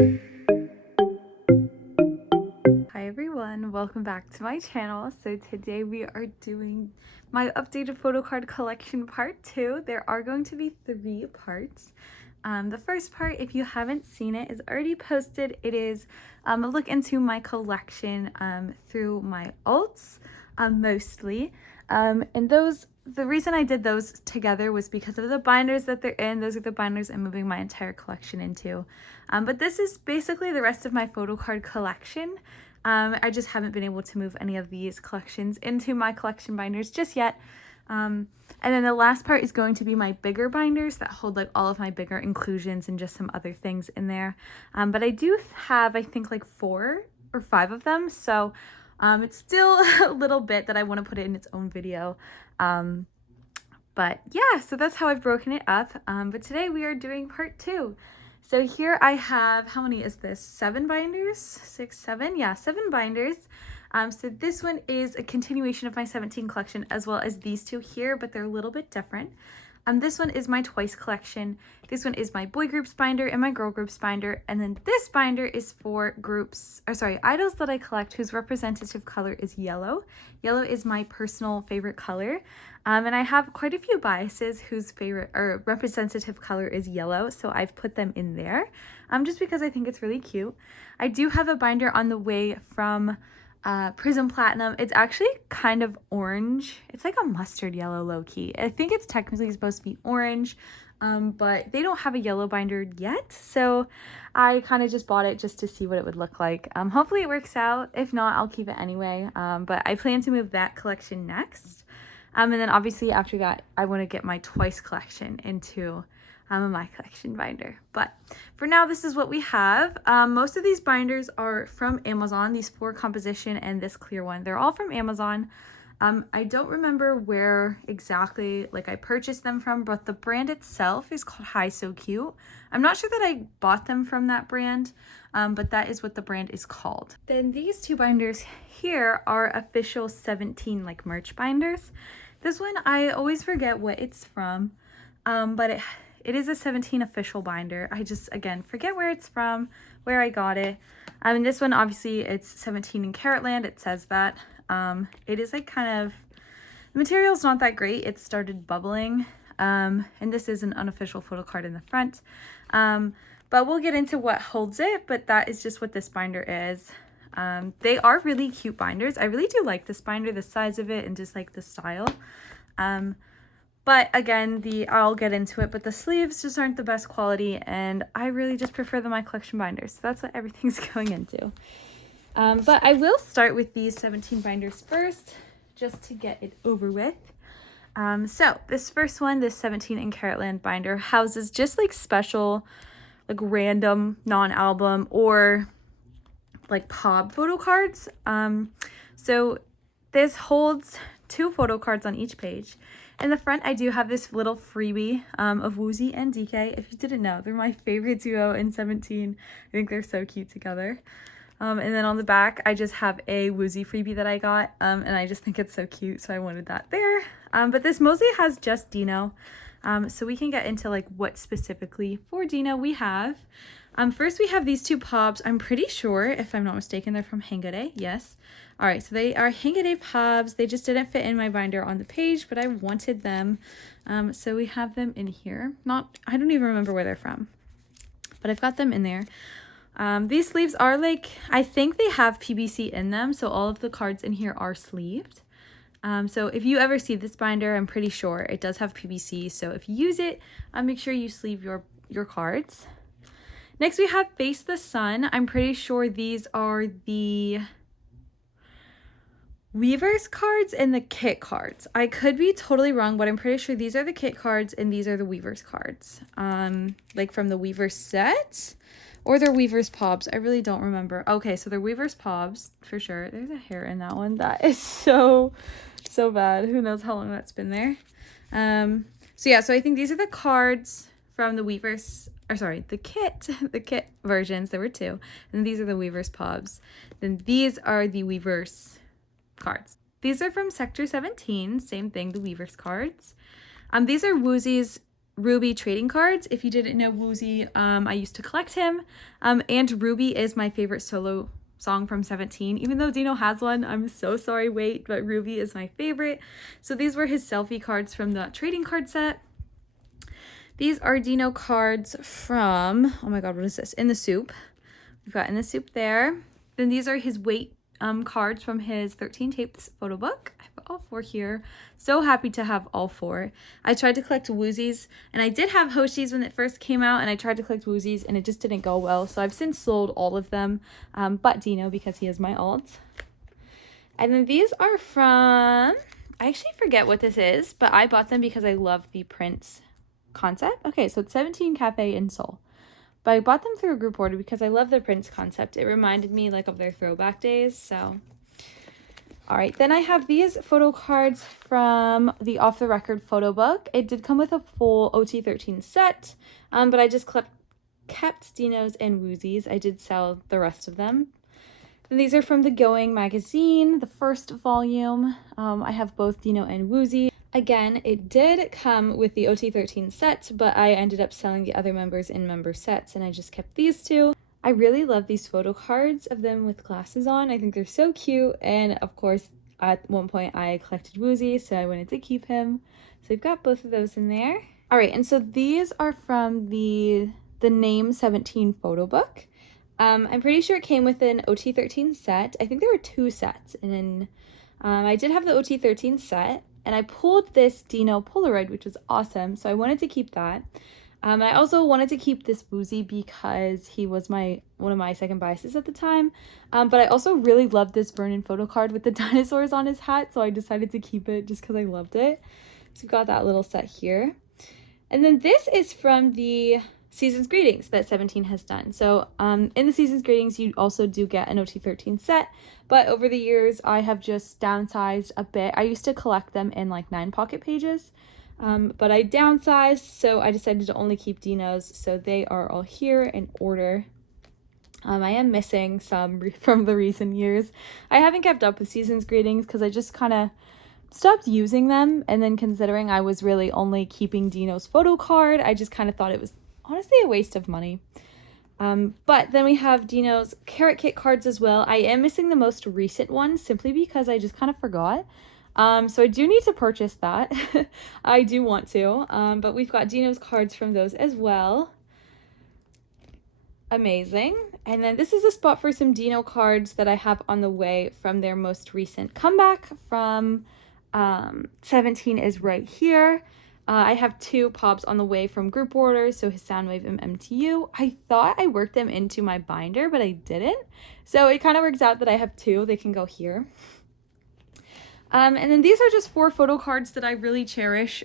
Hi everyone, welcome back to my channel. So today we are doing my updated photo card collection part 2. There are going to be 3 parts. The first part, if you haven't seen it, is already posted. It is a look into my collection through my alts mostly. The reason I did those together was because of the binders that they're in. Those are the binders I'm moving my entire collection into. But this is basically the rest of my photo card collection. I just haven't been able to move any of these collections into my collection binders just yet. And then the last part is going to be my bigger binders that hold like all of my bigger inclusions and just some other things in there. But I do have, I think, like 4 or 5 of them. So it's still a little bit that I want to put it in its own video. But yeah, so that's how I've broken it up. But today we are doing part 2. So here I have, how many is this? 7 binders? 6, 7? Yeah, 7 binders. So this one is a continuation of my 17 collection as well as these 2 here, but they're a little bit different. This one is my Twice collection. This one is my boy groups binder and my girl groups binder. And then this binder is for idols that I collect whose representative color is yellow. Yellow is my personal favorite color. And I have quite a few biases whose favorite or representative color is yellow, so I've put them in there just because I think it's really cute. I do have a binder on the way from Prism Platinum. It's actually kind of orange. It's like a mustard yellow low-key. I think it's technically supposed to be orange, but they don't have a yellow binder yet, so I kind of just bought it just to see what it would look like. Hopefully it works out. If not, I'll keep it anyway, but I plan to move that collection next. And then obviously after that, I want to get my Twice collection into my collection binder. But for now, this is what we have. Most of these binders are from Amazon, these 4 composition and this clear one. They're all from Amazon. I don't remember where exactly I purchased them from, but the brand itself is called Hi So Cute. I'm not sure that I bought them from that brand, but that is what the brand is called. Then these 2 binders here are official 17 merch binders. This one, I always forget what it's from, but it is a 17 official binder. I just, again, forget where it's from, where I got it. And this one, obviously, it's 17 in Carrotland. It says that. It is the material's not that great. It started bubbling. And this is an unofficial photo card in the front. But we'll get into what holds it, but that is just what this binder is. They are really cute binders. I really do like this binder, the size of it and just the style. But again, I'll get into it, but the sleeves just aren't the best quality and I really just prefer my collection binders. So that's what everything's going into. But I will start with these 17 binders first, just to get it over with. So this first one, this 17 in Carrotland binder, houses just special, random non-album or pop photo cards. So this holds 2 photo cards on each page. In the front, I do have this little freebie of Woozy and DK. If you didn't know, they're my favorite duo in 17. I think they're so cute together. And then on the back, I just have a Woozy freebie that I got, and I just think it's so cute, so I wanted that there. But this mostly has just Dino, so we can get into what specifically for Dino we have. First we have these 2 pobs. I'm pretty sure, if I'm not mistaken, they're from Hangade. Yes. All right, so they are Hangade pobs. They just didn't fit in my binder on the page, but I wanted them. So we have them in here. I don't even remember where they're from, but I've got them in there. These sleeves are I think they have PVC in them, so all of the cards in here are sleeved. So if you ever see this binder, I'm pretty sure it does have PVC. So if you use it, make sure you sleeve your cards. Next, we have Face the Sun. I'm pretty sure these are the Weavers cards and the kit cards. I could be totally wrong, but I'm pretty sure these are the kit cards and these are the Weavers cards. From the Weavers set, or they're Weavers pobs. I really don't remember. Okay, so they're Weavers pobs for sure. There's a hair in that one. That is so bad. Who knows how long that's been there. So I think these are the cards from the Weavers. Or sorry, the kit versions. There were 2. And these are the Weavers pobs. Then these are the Weavers cards. These are from Sector 17. Same thing, the Weavers cards. These are Woozy's Ruby trading cards. If you didn't know Woozy, I used to collect him. And Ruby is my favorite solo song from 17. Even though Dino has one, I'm so sorry, wait, but Ruby is my favorite. So these were his selfie cards from the trading card set. These are Dino cards from, oh my god, what is this? In the Soup. We've got In the Soup there. Then these are his weight cards from his 13 tapes photo book. I have all 4 here. So happy to have all 4. I tried to collect Woozies, and I did have Hoshi's when it first came out, and I tried to collect Woozies, and it just didn't go well. So I've since sold all of them, but Dino, because he is my alt. And then these are from, I actually forget what this is, but I bought them because I love the Prince concept. Okay, so it's 17 Cafe in Seoul. But I bought them through a group order because I love the Prince concept. It reminded me like of their throwback days. So, all right. Then I have these photo cards from the Off the Record photo book. It did come with a full OT13 set, but I just kept Dinos and Woozies. I did sell the rest of them. And these are from the Going magazine, the first volume. I have both Dino and Woozy. Again, it did come with the OT13 set, but I ended up selling the other members in member sets, and I just kept these 2. I really love these photo cards of them with glasses on. I think they're so cute, and of course, at one point I collected Woozy, so I wanted to keep him. So we've got both of those in there. All right, and so these are from the Name 17 photo book. I'm pretty sure it came with an OT13 set. I think there were 2 sets, and then I did have the OT13 set. And I pulled this Dino Polaroid, which was awesome. So I wanted to keep that. I also wanted to keep this Woozy because he was one of my second biases at the time. But I also really loved this Vernon photo card with the dinosaurs on his hat. So I decided to keep it just because I loved it. So we've got that little set here. And then this is from the Season's Greetings that 17 has done. So in the Season's Greetings, you also do get an OT13 set. But over the years, I have just downsized a bit. I used to collect them in like 9 pocket pages, but I downsized, so I decided to only keep Dinos. So they are all here in order. I am missing some from the recent years. I haven't kept up with Season's Greetings because I just kind of stopped using them. And then considering I was really only keeping Dino's photo card, I just kind of thought it was honestly a waste of money. But then we have Dino's Carrot Kit cards as well. I am missing the most recent one simply because I just kind of forgot. So I do need to purchase that. I do want to. But we've got Dino's cards from those as well. Amazing. And then this is a spot for some Dino cards that I have on the way from their most recent comeback from 17 is right here. I have 2 pops on the way from group orders, so his Soundwave and MTU. I thought I worked them into my binder, but I didn't. So it kind of works out that I have 2. They can go here. And then these are just 4 photo cards that I really cherish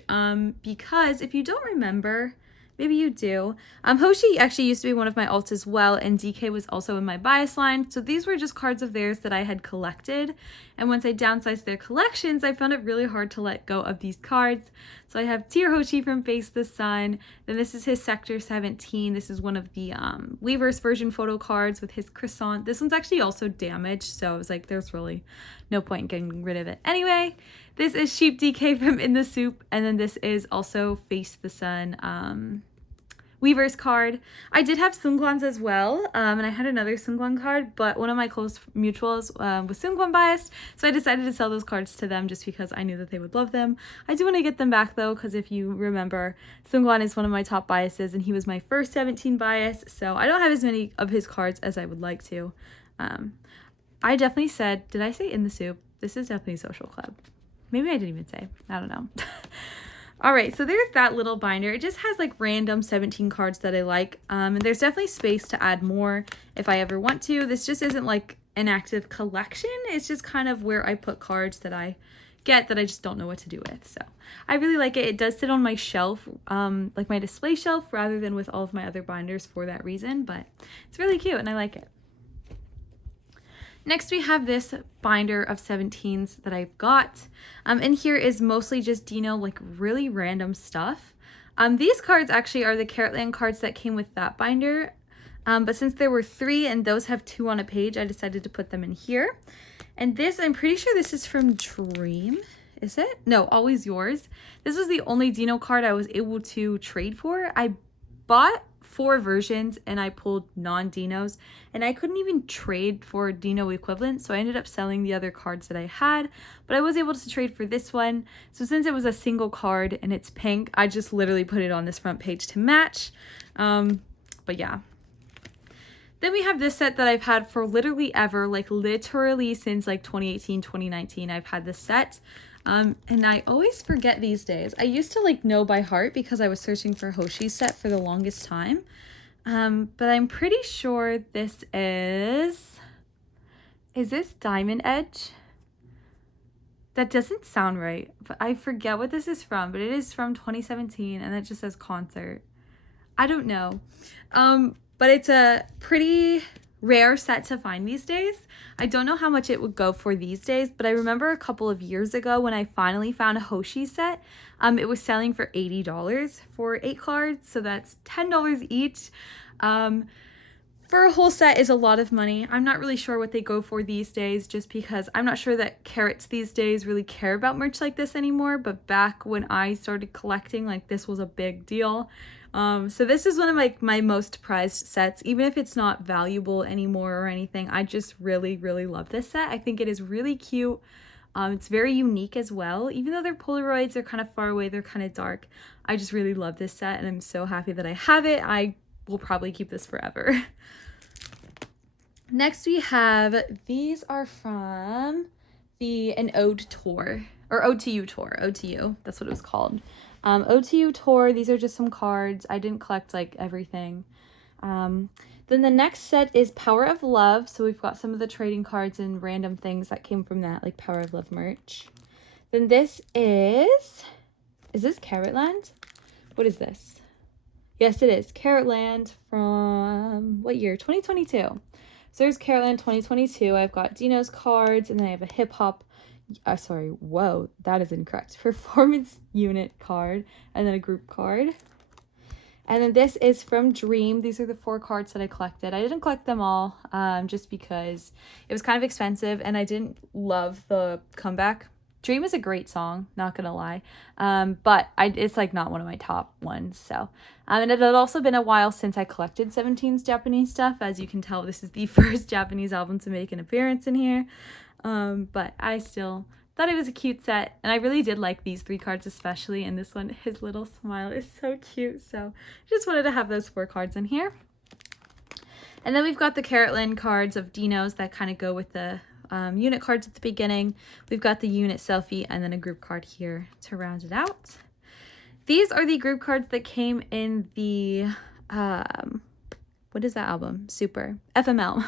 because if you don't remember, maybe you do. Hoshi actually used to be one of my alts as well, and DK was also in my bias line. So these were just cards of theirs that I had collected. And once I downsized their collections, I found it really hard to let go of these cards. So I have Tier Hoshi from Face the Sun. Then this is his Sector 17. This is one of the Weverse version photo cards with his croissant. This one's actually also damaged, so I was like, there's really no point in getting rid of it. Anyway, this is Sheep DK from In the Soup, and then this is also Face the Sun Weverse card. I did have Seungkwan's as well, and I had another Seungkwan card, but one of my close mutuals was Seungkwan biased, so I decided to sell those cards to them just because I knew that they would love them. I do want to get them back though, because if you remember, Seungkwan is one of my top biases, and he was my first 17 bias, so I don't have as many of his cards as I would like to. I definitely said, did I say In the Soup? This is definitely Social Club. Maybe I didn't even say, I don't know. All right, so there's that little binder. It just has like random 17 cards that I like. And there's definitely space to add more if I ever want to. This just isn't like an active collection. It's just kind of where I put cards that I get that I just don't know what to do with. So I really like it. It does sit on my shelf, like my display shelf, rather than with all of my other binders for that reason. But it's really cute and I like it. Next, we have this binder of 17s that I've got. And here is mostly just Dino, like really random stuff. These cards actually are the Carrotland cards that came with that binder. But since there were 3 and those have 2 on a page, I decided to put them in here. And this, I'm pretty sure this is from Dream. is it? No, Always Yours. This was the only Dino card I was able to trade for. I bought 4 versions and I pulled non-Dinos, and I couldn't even trade for Dino equivalent, so I ended up selling the other cards that I had, but I was able to trade for this one. So since it was a single card and it's pink, I just literally put it on this front page to match. But yeah. Then we have this set that I've had for literally ever, like literally since like 2018, 2019, I've had this set. And I always forget these days. I used to like know by heart because I was searching for Hoshi's set for the longest time. But I'm pretty sure this is this Diamond Edge? That doesn't sound right, but I forget what this is from, but it is from 2017 and it just says concert. I don't know. But it's a pretty rare set to find these days. I don't know how much it would go for these days, but I remember a couple of years ago when I finally found a Hoshi set, it was selling for $80 for 8 cards, so that's $10 each. For a whole set is a lot of money. I'm not really sure what they go for these days, just because I'm not sure that carrots these days really care about merch like this anymore, but back when I started collecting, like, this was a big deal. So this is one of my most prized sets, even if it's not valuable anymore or anything. I just really, really love this set. I think it is really cute. It's very unique as well. Even though they're Polaroids, they're kind of far away, they're kind of dark. I just really love this set and I'm so happy that I have it. I will probably keep this forever. Next we have, these are from an Ode Tour, or OTU Tour, OTU, that's what it was called. OTU Tour, these are just some cards. I didn't collect like everything. Then the next set is Power of Love. So we've got some of the trading cards and random things that came from that, like Power of Love merch. Then this is this Carrotland? What is this? Yes, it is. Carrotland from what year? 2022. So there's Carrotland 2022. I've got Dino's cards, and then I have a hip hop. Sorry, whoa, that is incorrect. Performance unit card, and then a group card. And then this is from Dream. These are the 4 cards that I collected. I didn't collect them all, just because it was kind of expensive, and I didn't love the comeback. Dream is a great song, not gonna lie, but it's like not one of my top ones. So, and it had also been a while since I collected 17's Japanese stuff. As you can tell, this is the first Japanese album to make an appearance in here. But I still thought it was a cute set, and I really did like these 3 cards especially, and this one, his little smile is so cute, so just wanted to have those 4 cards in here. And then we've got the Carrotland cards of Dinos that kind of go with the unit cards at the beginning. We've got the unit selfie and then a group card here to round it out. These are the group cards that came in the what is that album? Super. FML.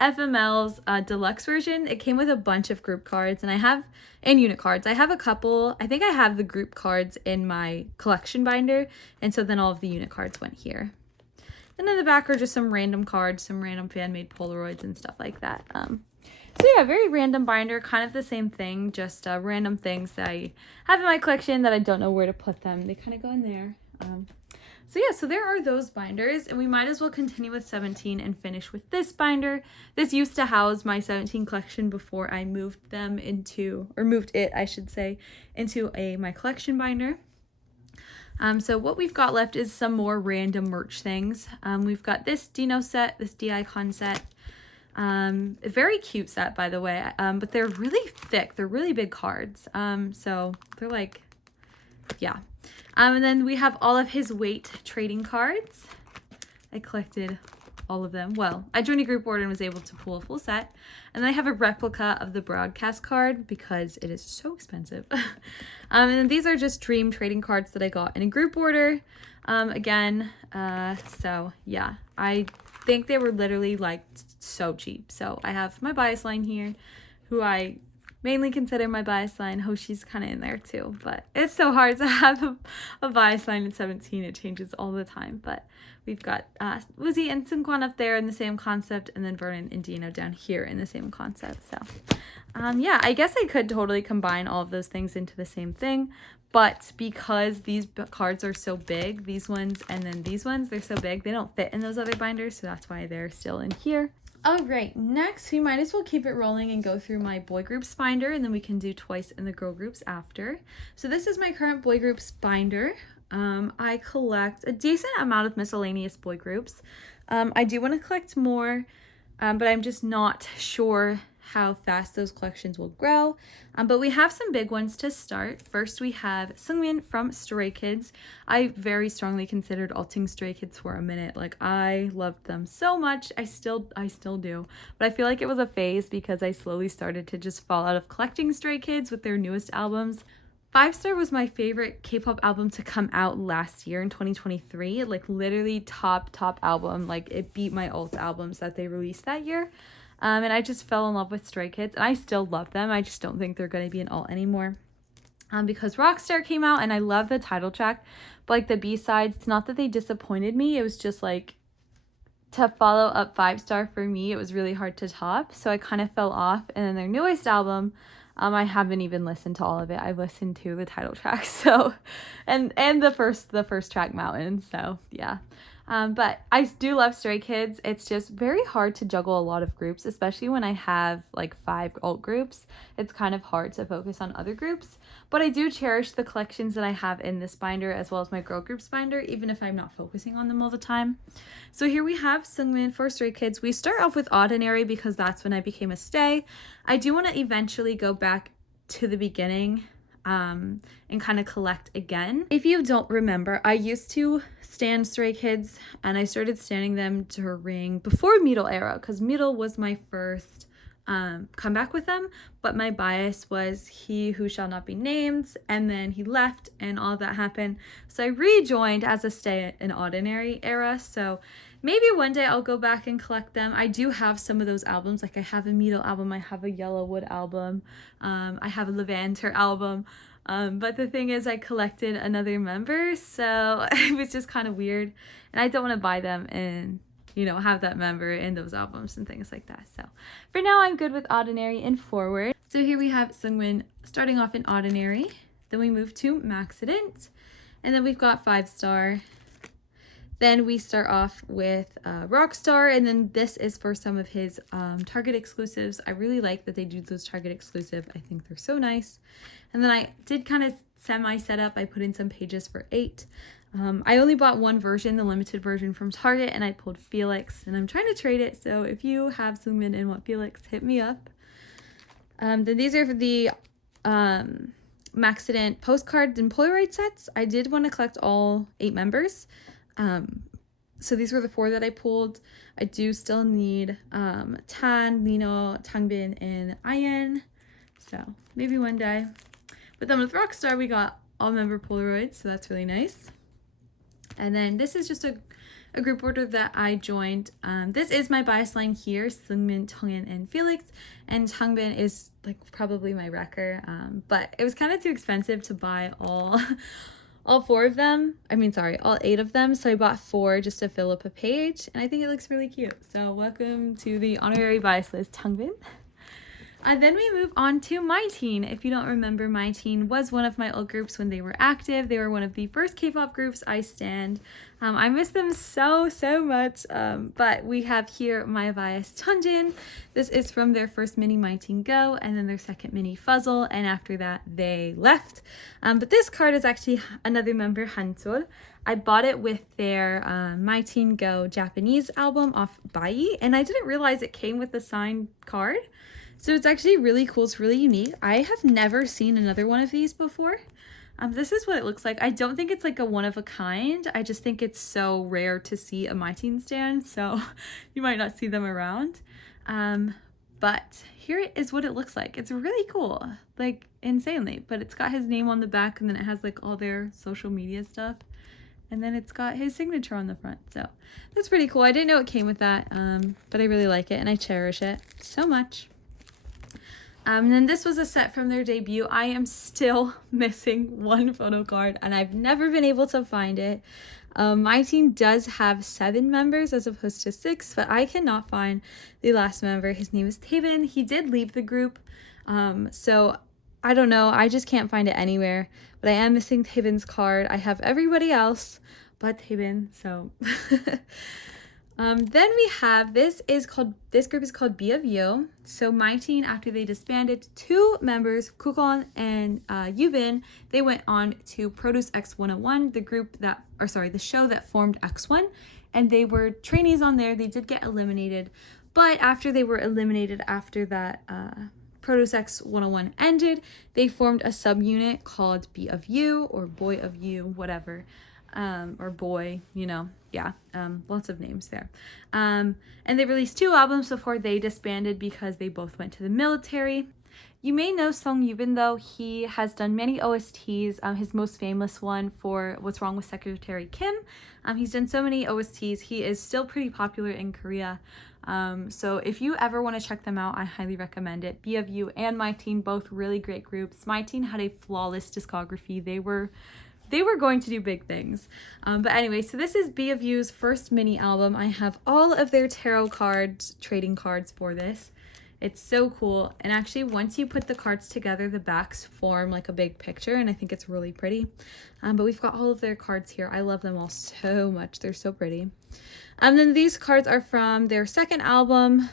FML's deluxe version. It came with a bunch of group cards, and unit cards. I have a couple. I think I have the group cards in my collection binder, and so then all of the unit cards went here. Then in the back are just some random cards, some random fan-made Polaroids and stuff like that. So yeah, very random binder, kind of the same thing, just random things that I have in my collection that I don't know where to put them. They kind of go in there. So yeah, so there are those binders, and we might as well continue with 17 and finish with this binder. This used to house my 17 collection before I moved it, I should say, into my collection binder. So what we've got left is some more random merch things. We've got this Dino set, this D-Icon set. A very cute set, by the way, but they're really thick. They're really big cards. So they're like, yeah. And then we have all of his weight trading cards. I collected all of them. Well, I joined a group order and was able to pull a full set. And then I have a replica of the broadcast card because it is so expensive. And then these are just Dream trading cards that I got in a group order. So yeah, I think they were literally like so cheap. So I have my bias line here, who I mainly consider my bias line. Hoshi's kind of in there too, but it's so hard to have a bias line at 17. It changes all the time. But we've got Woozy and Sinquan up there in the same concept, and then Vernon and Dino down here in the same concept. So yeah, I guess I could totally combine all of those things into the same thing, but because these cards are so big, these ones and then these ones, they're so big, they don't fit in those other binders, so that's why they're still in here. All right, next we might as well keep it rolling and go through my boy groups binder, and then we can do twice in the girl groups after. So this is my current boy groups binder. I collect a decent amount of miscellaneous boy groups. I do want to collect more, but I'm just not sure how fast those collections will grow. But we have some big ones to start. First, we have Seungmin from Stray Kids. I very strongly considered alting Stray Kids for a minute. Like, I loved them so much. I still do. But I feel like it was a phase because I slowly started to just fall out of collecting Stray Kids with their newest albums. 5-Star was my favorite K-pop album to come out last year in 2023. Like, literally top album. Like, it beat my alt albums that they released that year. And I just fell in love with Stray Kids, and I still love them. I just don't think they're going to be an alt anymore. Because Rockstar came out, and I love the title track, but like the B-sides, it's not that they disappointed me. It was just like, to follow up 5-Star for me, it was really hard to top, so I kind of fell off. And then their newest album, I haven't even listened to all of it. I've listened to the title track, so and the first track, Mountain. So yeah. But I do love Stray Kids. It's just very hard to juggle a lot of groups, especially when I have like 5 alt groups. It's kind of hard to focus on other groups, but I do cherish the collections that I have in this binder as well as my girl groups binder, even if I'm not focusing on them all the time. So here we have Seungmin for Stray Kids. We start off with Ordinary because that's when I became a stay. I do want to eventually go back to the beginning and kind of collect again. If you don't remember, I used to stan Stray Kids, and I started standing them during before Middle era, because Middle was my first comeback with them, but my bias was He Who Shall Not Be Named, and then he left and all that happened, so I rejoined as a stay in Ordinary era. So maybe one day I'll go back and collect them. I do have some of those albums. Like, I have a Middle album, I have a Yellowwood album, I have a Levanter album. But the thing is, I collected another member, so it was just kind of weird. And I don't want to buy them and, you know, have that member in those albums and things like that. So for now, I'm good with Ordinary and Forward. So here we have Seungmin starting off in Ordinary. Then we move to Maxident. And then we've got 5-Star. Then we start off with Rockstar, and then this is for some of his Target exclusives. I really like that they do those Target exclusive. I think they're so nice. And then I did kind of semi-set up. I put in some pages for 8. I only bought one version, the limited version from Target, and I pulled Felix, and I'm trying to trade it. So if you have Seungmin and want Felix, hit me up. Then these are for the Maxident postcards and Polaroid sets. I did want to collect all 8 members. So these were the 4 that I pulled. I do still need Tan, Lino, Tangbin, and Ayen. So maybe one day. But then with Rockstar, we got all member Polaroids, so that's really nice. And then this is just a group order that I joined. This is my bias line here, Seungmin, Chungin, and Felix. And Changbin is like probably my wrecker. But it was kind of too expensive to buy all 4 of them. All 8 of them. So I bought 4 just to fill up a page. And I think it looks really cute. So welcome to the honorary bias list, Changbin. And then we move on to My Teen. If you don't remember, My Teen was one of my old groups when they were active. They were one of the first K-pop groups I stand. I miss them so much. But we have here my bias, Chunjin. This is from their first mini My Teen Go, and then their second mini Fuzzle, and after that they left. But this card is actually another member, Hansul. I bought it with their My Teen Go Japanese album off Bai, and I didn't realize it came with a signed card. So it's actually really cool. It's really unique. I have never seen another one of these before. This is what it looks like. I don't think it's like a one of a kind. I just think it's so rare to see a My Teen stand, so you might not see them around. But here is what it looks like. It's really cool, like insanely. But it's got his name on the back, and then it has like all their social media stuff. And then it's got his signature on the front. So that's pretty cool. I didn't know it came with that, but I really like it, and I cherish it so much. And then this was a set from their debut. I am still missing one photo card, and I've never been able to find it. My team does have 7 members as opposed to 6, but I cannot find the last member. His name is Taven. He did leave the group, so I don't know. I just can't find it anywhere, but I am missing Taven's card. I have everybody else but Taven, so... Then we have, this group is called Be of You. So my teen, after they disbanded, 2 members, Kukon and Yubin, they went on to Produce X 101, the show that formed X1, and they were trainees on there. They did get eliminated, but after they were eliminated, after that Produce X 101 ended, they formed a subunit called Be of You, or Boy of You, whatever. Or Boy, lots of names there. And they released 2 albums before they disbanded because they both went to the military. You may know Song Yubin though. He has done many OSTs. His most famous one for What's Wrong with Secretary Kim. He's done so many OSTs. He is still pretty popular in Korea. So if you ever want to check them out, I highly recommend it. Be of You and My Teen, both really great groups. My Teen had a flawless discography. They were going to do big things. But anyway, so this is Be of You's first mini album. I have all of their tarot cards, trading cards for this. It's so cool. And actually, once you put the cards together, the backs form like a big picture, and I think it's really pretty. But we've got all of their cards here. I love them all so much. They're so pretty. And then these cards are from their second album,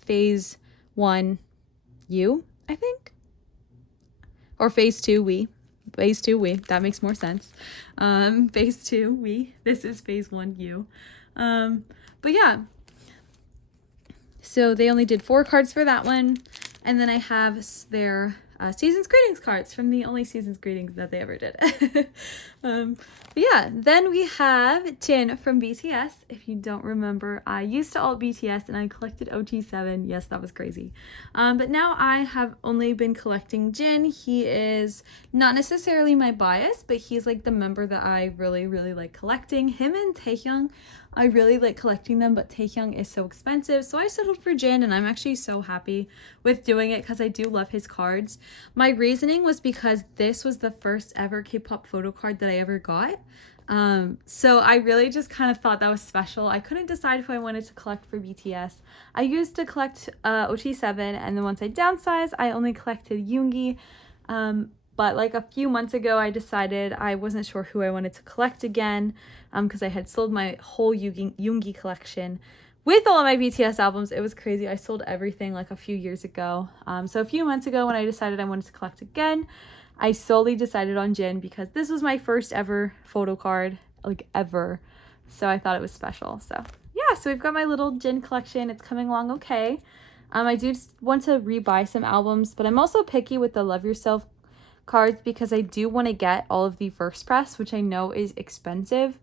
Phase 1 U, I think. Or Phase 2 We. Phase 2 We. That makes more sense. Phase 2 We. This is Phase 1 You. But yeah. So they only did 4 cards for that one. And then I have their Season's Greetings cards from the only Season's Greetings that they ever did. But yeah, then we have Jin from BTS. If you don't remember, I used to alt BTS and I collected OT7. Yes, that was crazy. But now I have only been collecting Jin. He is not necessarily my bias, but he's like the member that I really, really like collecting. Him and Taehyung, I really like collecting them, but Taehyung is so expensive. So I settled for Jin, and I'm actually so happy with doing it because I do love his cards. My reasoning was because this was the first ever K-pop photo card that I ever got. So I really just kind of thought that was special. I couldn't decide if I wanted to collect for BTS. I used to collect OT7, and then once I downsized, I only collected Yoongi. But like a few months ago, I decided I wasn't sure who I wanted to collect again, because I had sold my whole Yoongi collection. With all of my BTS albums, it was crazy. I sold everything like a few years ago. So a few months ago when I decided I wanted to collect again, I solely decided on Jin because this was my first ever photo card, like ever. So I thought it was special. So yeah, so we've got my little Jin collection. It's coming along okay. I do want to rebuy some albums, but I'm also picky with the Love Yourself cards because I do want to get all of the first press, which I know is expensive.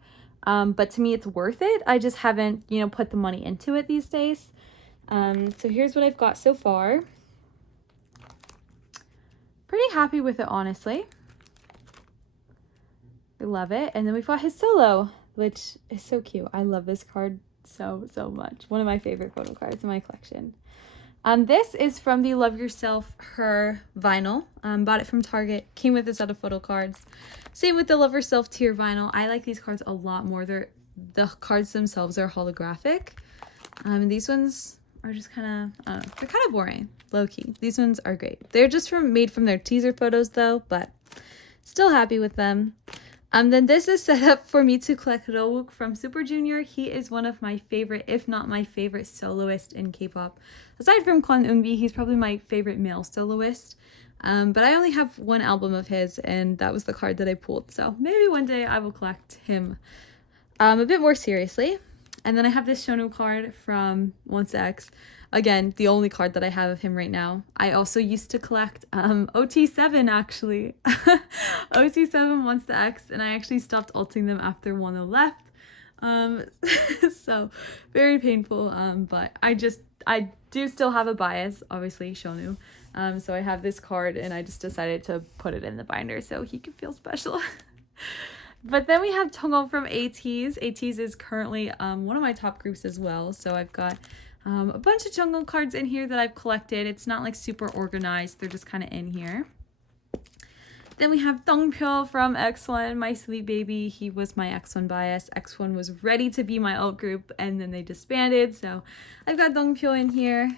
But to me, it's worth it. I just haven't, put the money into it these days. So here's what I've got so far. Pretty happy with it, honestly. I love it. And then we've got his solo, which is so cute. I love this card so, so much. One of my favorite photo cards in my collection. This is from the Love Yourself Her vinyl. Bought it from Target. Came with a set of photo cards. Same with the Love Yourself Tear vinyl. I like these cards a lot more. The cards themselves are holographic. And these ones are just kind of, I don't know, they're kind of boring, low-key. These ones are great. They're just made from their teaser photos though, but still happy with them. Then this is set up for me to collect Rowook from Super Junior. He is one of my favorite, if not my favorite soloist in K-pop. Aside from Kwon Eunbi, he's probably my favorite male soloist. But I only have one album of his, and that was the card that I pulled. So maybe one day I will collect him a bit more seriously. And then I have this Shonu card from Once X. Again, the only card that I have of him right now. I also used to collect OT7, actually. OT7 Once X, and I actually stopped alting them after Wano left. So very painful, but I do still have a bias, obviously, Shonu. So I have this card, and I just decided to put it in the binder so he could feel special. But then we have Jongho from ATEEZ. ATEEZ is currently one of my top groups as well. So I've got a bunch of Jongho cards in here that I've collected. It's not like super organized. They're just kind of in here. Then we have Dongpyo from X1, my sweet baby. He was my X1 bias. X1 was ready to be my alt group, and then they disbanded. So I've got Dongpyo in here.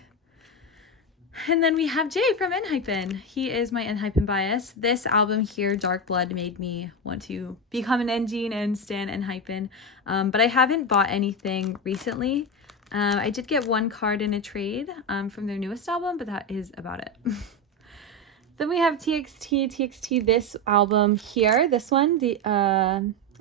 And then we have Jay from Enhypen. He is my Enhypen bias. This album here, Dark Blood, made me want to become an Engine and stan Enhypen. But I haven't bought anything recently. I did get one card in a trade from their newest album, but that is about it. Then we have TXT, this album here. This one,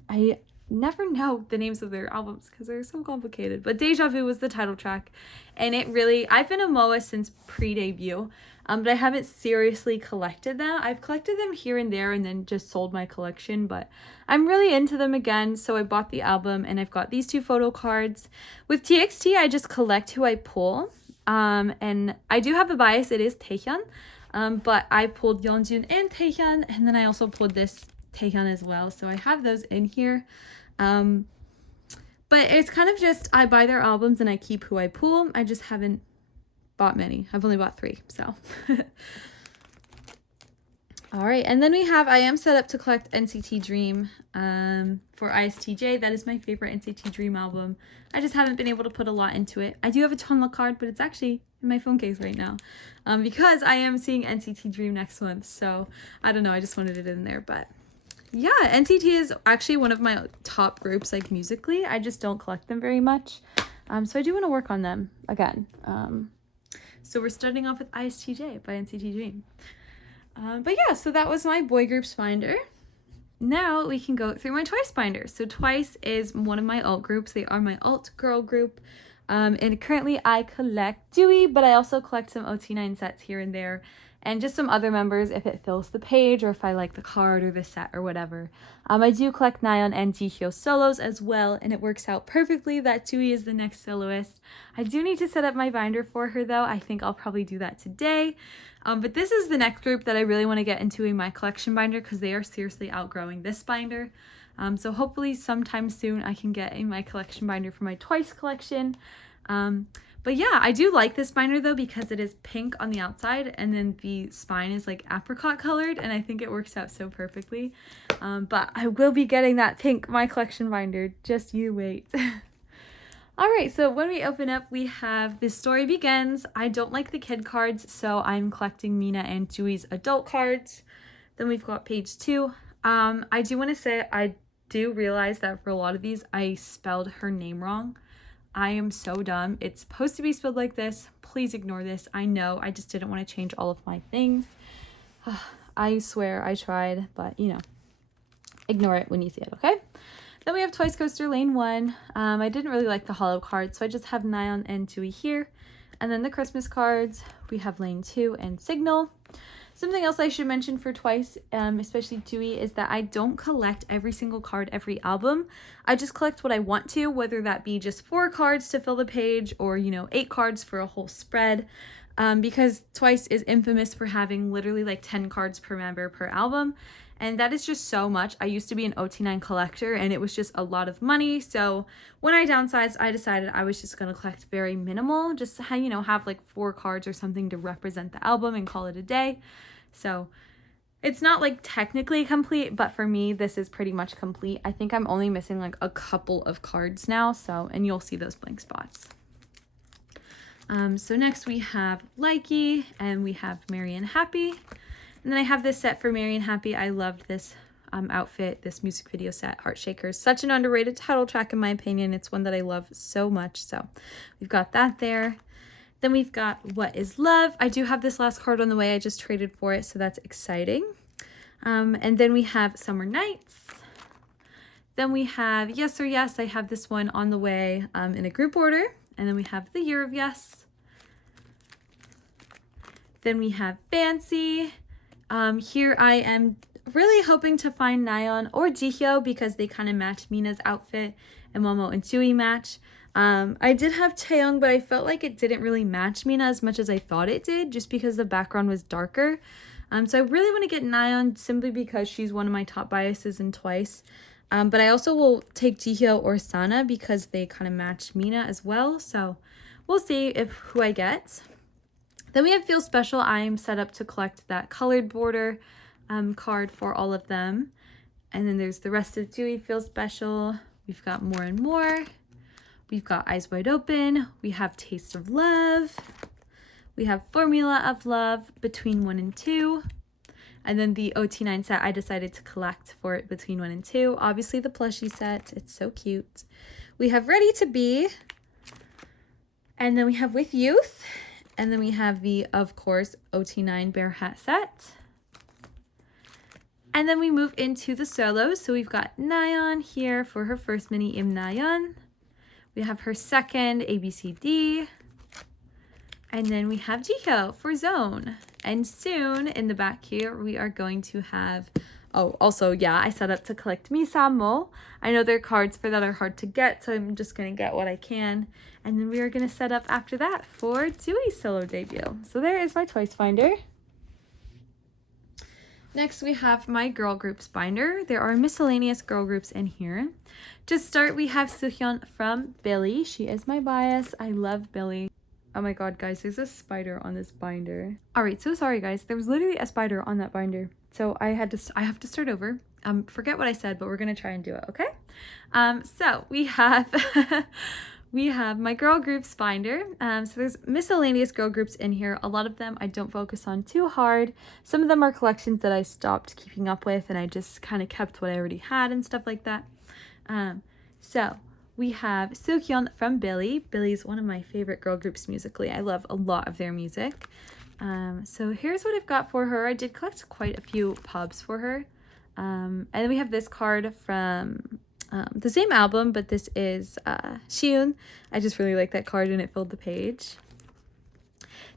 I never know the names of their albums because they're so complicated. But Deja Vu was the title track. And it really, I've been a MOA since pre-debut. But I haven't seriously collected them. I've collected them here and there and then just sold my collection. But I'm really into them again. So I bought the album and I've got these 2 photo cards. With TXT, I just collect who I pull. And I do have a bias. It is Taehyun. But I pulled Yeonjun and Taehyun. And then I also pulled this Taehyun as well. So I have those in here. But it's kind of just, I buy their albums and I keep who I pull. I just haven't bought many. I've only bought 3, so. All right, and then we have, I am set up to collect NCT Dream for ISTJ. That is my favorite NCT Dream album. I just haven't been able to put a lot into it. I do have a Tonla card, but it's actually in my phone case right now because I am seeing NCT Dream next month. So I don't know, I just wanted it in there, but yeah, NCT is actually one of my top groups, like musically. I just don't collect them very much. So I do want to work on them again. So we're starting off with ISTJ by NCT Dream. But yeah, so that was my boy groups binder. Now we can go through my Twice binder. So Twice is one of my alt groups. They are my alt girl group. And currently I collect Dewey, but I also collect some OT9 sets here and there. And just some other members if it fills the page or if I like the card or the set or whatever. I do collect Nayeon and Jihyo solos as well, and it works out perfectly that Dewey is the next soloist. I do need to set up my binder for her though. I think I'll probably do that today. But this is the next group that I really want to get into in my collection binder because they are seriously outgrowing this binder. So hopefully sometime soon I can get in my collection binder for my Twice collection. But yeah, I do like this binder though because it is pink on the outside and then the spine is like apricot colored and I think it works out so perfectly. But I will be getting that pink my collection binder. Just you wait. All right, so when we open up, we have The Story Begins. I don't like the kid cards, so I'm collecting Mina and Jui's adult cards. Then we've got page 2. I do want to say I do realize that for a lot of these, I spelled her name wrong. I am so dumb. It's supposed to be spelled like this. Please ignore this. I know. I just didn't want to change all of my things. I swear I tried, but you know, ignore it when you see it, okay? Then we have Twice Coaster Lane 1. I didn't really like the hollow cards, so I just have Nayeon and Jui here. And then the Christmas cards, we have Lane 2 and Signal. Something else I should mention for Twice, especially Jui, is that I don't collect every single card every album. I just collect what I want to, whether that be just 4 cards to fill the page or, you know, 8 cards for a whole spread. Because Twice is infamous for having literally like 10 cards per member per album. And that is just so much. I used to be an OT9 collector and it was just a lot of money. So when I downsized, I decided I was just going to collect very minimal, just to, you know, have like 4 cards or something to represent the album and call it a day. So it's not like technically complete, but for me, this is pretty much complete. I think I'm only missing like a couple of cards now. So, and you'll see those blank spots. So next we have Likey and we have Marian Happy. And then I have this set for Marian Happy. I loved this outfit, this music video set, Heart Shakers. Such an underrated title track in my opinion. It's one that I love so much. So we've got that there. Then we've got What Is Love. I do have this last card on the way. I just traded for it, so that's exciting. And then we have Summer Nights. Then we have Yes or Yes. I have this one on the way in a group order. And then we have The Year of Yes. Then we have Fancy. Here I am really hoping to find Nayeon or Jihyo because they kind of match Mina's outfit and Momo and Jui match. I did have Taeyong, but I felt like it didn't really match Mina as much as I thought it did just because the background was darker. So I really want to get Nayeon simply because she's one of my top biases in Twice. But I also will take Jihyo or Sana because they kind of match Mina as well. So we'll see who I get. Then we have Feel Special. I'm set up to collect that colored border card for all of them. And then there's the rest of Jui Feel Special. We've got More and More. We've got Eyes Wide Open. We have Taste of Love. We have Formula of Love between 1 and 2. And then the OT9 set I decided to collect for it between 1 and 2. Obviously the plushie set. It's so cute. We have Ready to Be. And then we have With Youth. And then we have the, of course, OT9 Bear Hat set. And then we move into the solos. So we've got Nayeon here for her first mini Im Nayeon. We have her second ABCD. And then we have Jihyo for Zone. And soon in the back here, we are going to have, oh, also, yeah, I set up to collect Misamo. I know there are cards for that are hard to get, so I'm just going to get what I can. And then we are going to set up after that for Dewey's solo debut. So there is my Twice binder. Next, we have my girl groups binder. There are miscellaneous girl groups in here. To start, we have Suhyun from Billy. She is my bias. I love Billy. Oh my god, guys, there's a spider on this binder. All right, so sorry, guys. There was literally a spider on that binder. So I have to start over. Forget what I said, but we're going to try and do it, okay? So we have we have my girl groups binder. So there's miscellaneous girl groups in here. A lot of them I don't focus on too hard. Some of them are collections that I stopped keeping up with, and I just kind of kept what I already had and stuff like that. So we have Suhyun from Billy. Billy's one of my favorite girl groups musically. I love a lot of their music. So here's what I've got for her. I did collect quite a few pubs for her. And then we have this card from the same album, but this is Shiun. I just really like that card and it filled the page.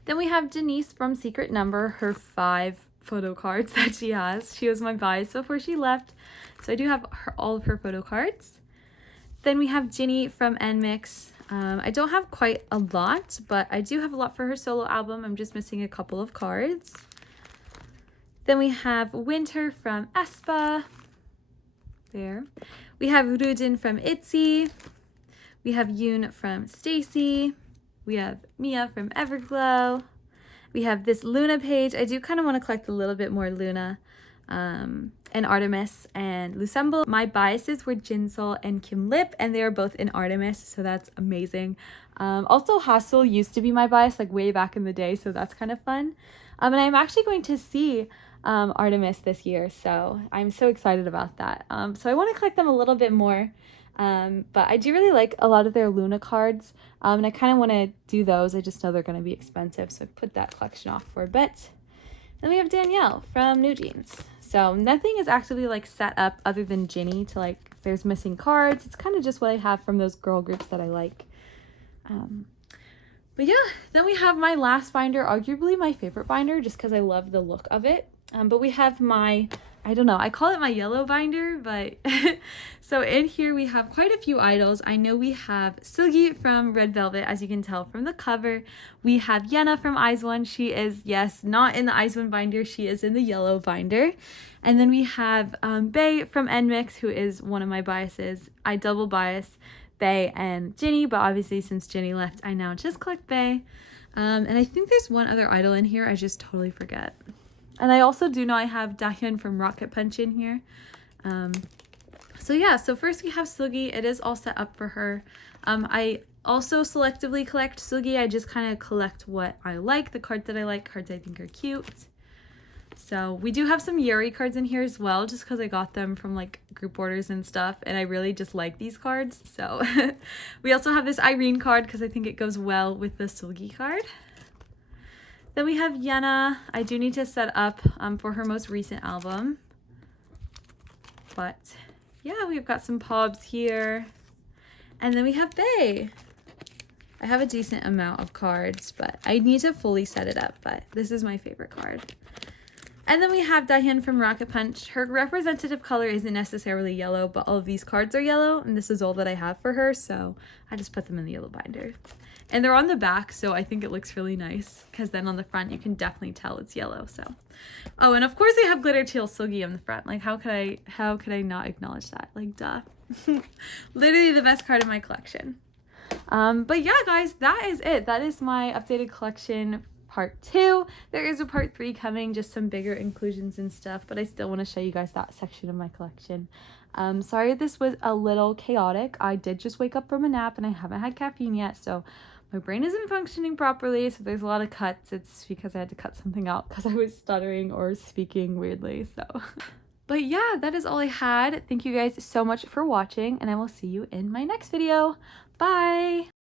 Then we have Denise from Secret Number, her 5 photo cards that she has. She was my bias before she left. So I do have all of her photo cards. Then we have Ginny from NMIX. I don't have quite a lot, but I do have a lot for her solo album. I'm just missing a couple of cards. Then we have Winter from aespa. There. We have Rudin from ITZY. We have Yoon from Stacy. We have Mia from Everglow. We have this Luna page. I do kind of want to collect a little bit more Luna. And Artemis and Lucemble. My biases were Jinsol and Kim Lip, and they are both in Artemis, so that's amazing. Also, Hassel used to be my bias, like way back in the day, so that's kind of fun. And I'm actually going to see Artemis this year, so I'm so excited about that. So I want to collect them a little bit more, but I do really like a lot of their Luna cards, and I kind of want to do those. I just know they're going to be expensive, so I put that collection off for a bit. Then we have Danielle from New Jeans. So nothing is actually like set up other than Ginny to like, there's missing cards. It's kind of just what I have from those girl groups that I like. But yeah, then we have my last binder, arguably my favorite binder, just because I love the look of it. But we have my, I don't know, I call it my yellow binder, but so in here we have quite a few idols. I know we have Sugi from Red Velvet, as you can tell from the cover. We have Yena from IZ*ONE. She is, yes, not in the IZ*ONE binder. She is in the yellow binder. And then we have Bae from NMIX, who is one of my biases. I double bias Bae and Ginny, but obviously since Ginny left, I now just collect Bae. And I think there's one other idol in here. I just totally forget. And I also do know I have Dahyun from Rocket Punch in here. So yeah, so first we have Sugi. It is all set up for her. I also selectively collect Sugi. I just kind of collect what I like, the cards that I like, cards I think are cute. So we do have some Yuri cards in here as well, just because I got them from like group orders and stuff, and I really just like these cards. So we also have this Irene card because I think it goes well with the Sugi card. Then we have Yena. I do need to set up for her most recent album. But yeah, we've got some pobs here. And then we have Bae. I have a decent amount of cards, but I need to fully set it up. But this is my favorite card. And then we have Dahyun from Rocket Punch. Her representative color isn't necessarily yellow, but all of these cards are yellow. And this is all that I have for her, so I just put them in the yellow binder. And they're on the back, so I think it looks really nice, because then on the front you can definitely tell it's yellow. So, oh, and of course we have Glitter Teal Sugi on the front. Like, how could I not acknowledge that? Like, duh. Literally the best card in my collection. But yeah, guys, that is it. That is my updated collection part 2. There is a part 3 coming, just some bigger inclusions and stuff, but I still want to show you guys that section of my collection. Sorry this was a little chaotic. I did just wake up from a nap and I haven't had caffeine yet, so my brain isn't functioning properly, so there's a lot of cuts. It's because I had to cut something out because I was stuttering or speaking weirdly, so. But yeah, that is all I had. Thank you guys so much for watching, and I will see you in my next video. Bye!